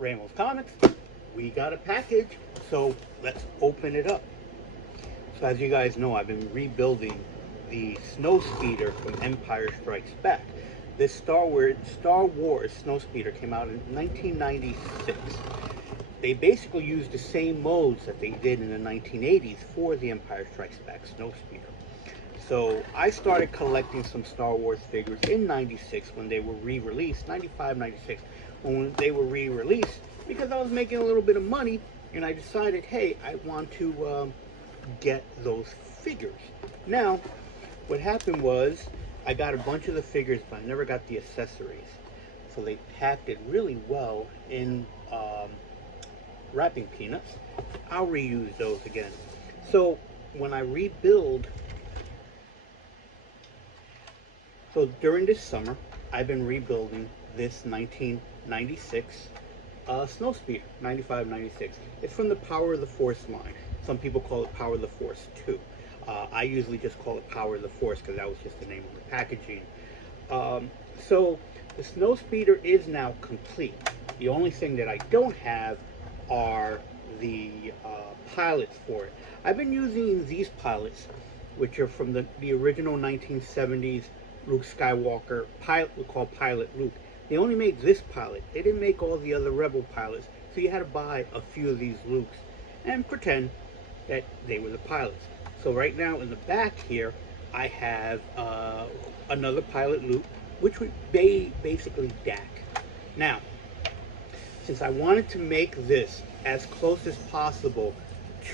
Ramos Comics, we got a package, so let's open it up. So as you guys know, I've been rebuilding the Snow Speeder from Empire Strikes Back. This Star Wars Snow Speeder came out in 1996. They basically used the same modes that they did in the 1980s for the Empire Strikes Back Snow Speeder. So I started collecting some Star Wars figures in 96 when they were re-released, 95, 96, when they were re-released, because I was making a little bit of money, and I decided, hey, I want to get those figures. Now, what happened was, I got a bunch of the figures, but I never got the accessories. So they packed it really well in wrapping peanuts. I'll reuse those again. So when I rebuild, so during this summer, I've been rebuilding this 1996 Snow Speeder, 95, 96. It's from the Power of the Force line. Some people call it Power of the Force 2. I usually just call it Power of the Force because that was just the name of the packaging. So the Snow Speeder is now complete. The only thing that I don't have are the pilots for it. I've been using these pilots, which are from the original 1970s Luke Skywalker pilot, we call Pilot Luke. They only made this pilot. They didn't make all the other Rebel pilots, so you had to buy a few of these Lukes and pretend that they were the pilots. So right now in the back here, I have another Pilot Luke, which would be basically Dak. Now, since I wanted to make this as close as possible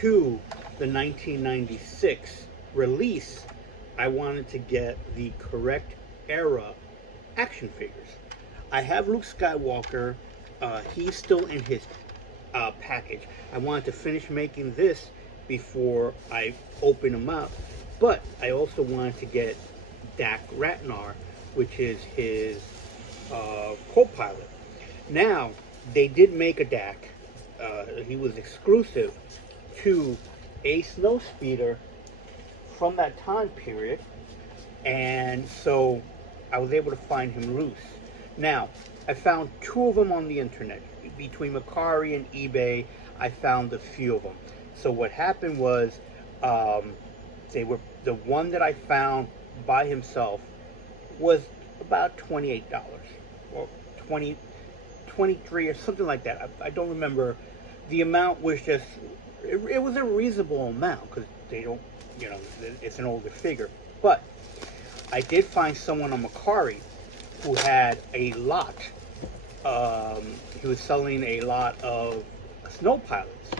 to the 1996 release, I wanted to get the correct era action figures. I have Luke Skywalker. He's still in his package. I wanted to finish making this before I open him up, but I also wanted to get Dak Ratnar, which is his co-pilot. Now, they did make a Dak. He was exclusive to a Snow Speeder from that time period, and so I was able to find him loose. Now, I found two of them on the internet. Between Macari and eBay, I found a few of them. So what happened was, they were, the one that I found by himself was about $28 or 23 or something like that. I don't remember. The amount was just, it was a reasonable amount because they don't, you know, it's an older figure. But I did find someone on Macari who had a lot. He was selling a lot of snow pilots.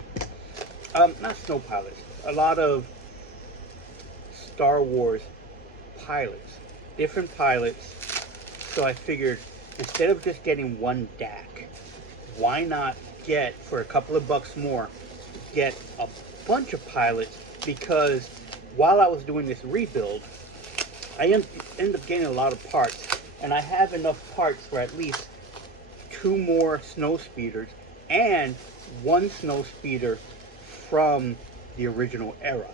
Not snow pilots. A lot of Star Wars pilots. Different pilots. So I figured, instead of just getting one Dak, why not get, for a couple of bucks more, get a bunch of pilots? Because while I was doing this rebuild, I ended up getting a lot of parts, and I have enough parts for at least 2 more Snow Speeders and 1 Snow Speeder from the original era.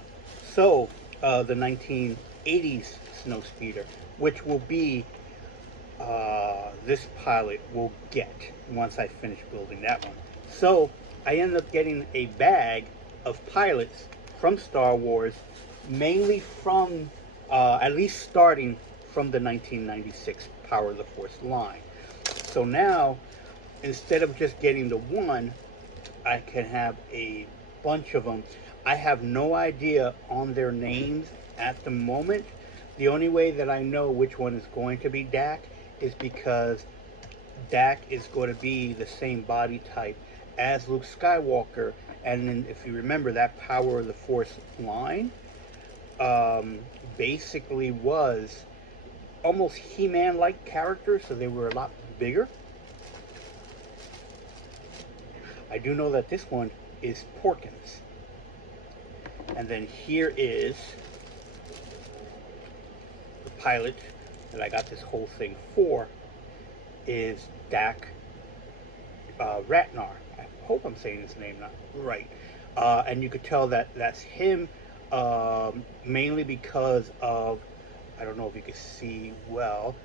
So the 1980s Snow Speeder, which will be this pilot will get once I finish building that one. So I ended up getting a bag of pilots from Star Wars, mainly from at least starting from the 1996 Power of the Force line. So now, instead of just getting the one, I can have a bunch of them. I have no idea on their names at the moment. The only way that I know which one is going to be Dak is because Dak is going to be the same body type as Luke Skywalker. And then, if you remember, that Power of the Force line basically was almost He-Man-like characters, so they were a lot bigger. I do know that this one is Porkins. And then here is the pilot that I got this whole thing for, is Dak Ratnar. I hope I'm saying his name not right. And you could tell that that's him, mainly because of, I don't know if you can see well,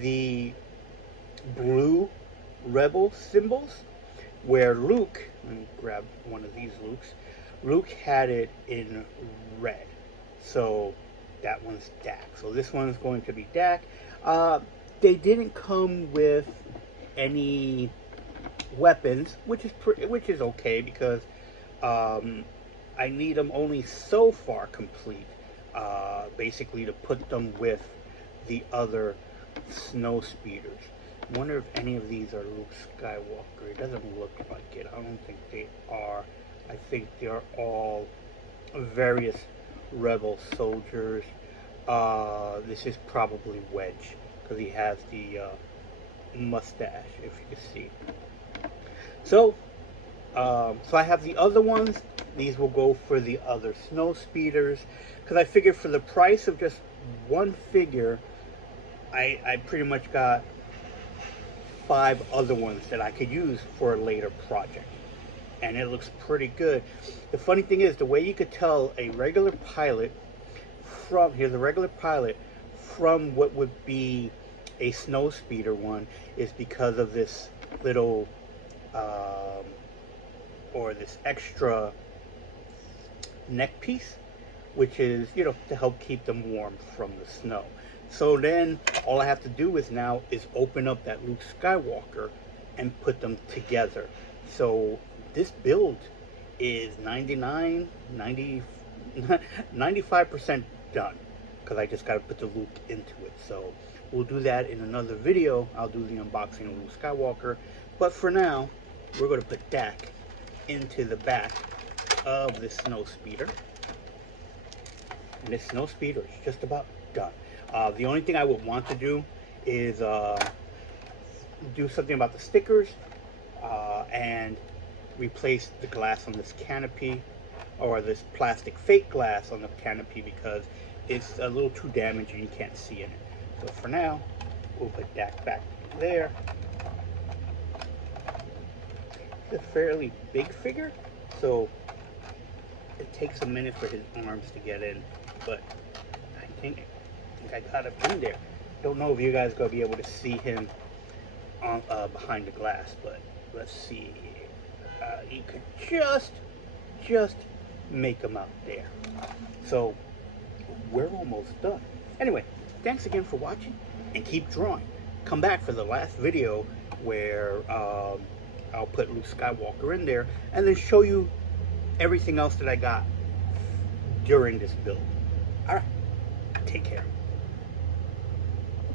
the blue rebel symbols. Where Luke, let me grab one of these Lukes. Luke had it in red, so that one's Dak. So this one is going to be Dak. They didn't come with any weapons, which is okay because I need them only so far complete, basically to put them with the other snow speeders. I wonder if any of these are Luke Skywalker. It doesn't look like it. I don't think they are. I think they are all various rebel soldiers. This is probably Wedge because he has the mustache, if you can see. So I have the other ones. These will go for the other snow speeders because I figured for the price of just one figure, I pretty much got 5 other ones that I could use for a later project, and it looks pretty good. The funny thing is, the way you could tell a regular pilot from, here's a regular pilot, from what would be a snow speeder one is because of this little or this extra neck piece, which is, you know, to help keep them warm from the snow. So then all I have to do is now is open up that Luke Skywalker and put them together. So this build is 95% done because I just got to put the Luke into it. So we'll do that in another video. I'll do the unboxing of Luke Skywalker. But for now, we're going to put Dak into the back of this snow speeder. And this snow speeder is just about done. The only thing I would want to do is do something about the stickers and replace the glass on this canopy, or this plastic fake glass on the canopy, because it's a little too damaged and you can't see in it. So for now, we'll put Dak back there. It's a fairly big figure, so it takes a minute for his arms to get in, but I think I got him in there. Don't know if you guys are gonna be able to see him on, behind the glass, but let's see. You could just make him out there. So we're almost done. Anyway, thanks again for watching, and keep drawing. Come back for the last video where I'll put Luke Skywalker in there and then show you everything else that I got during this build. All right, take care.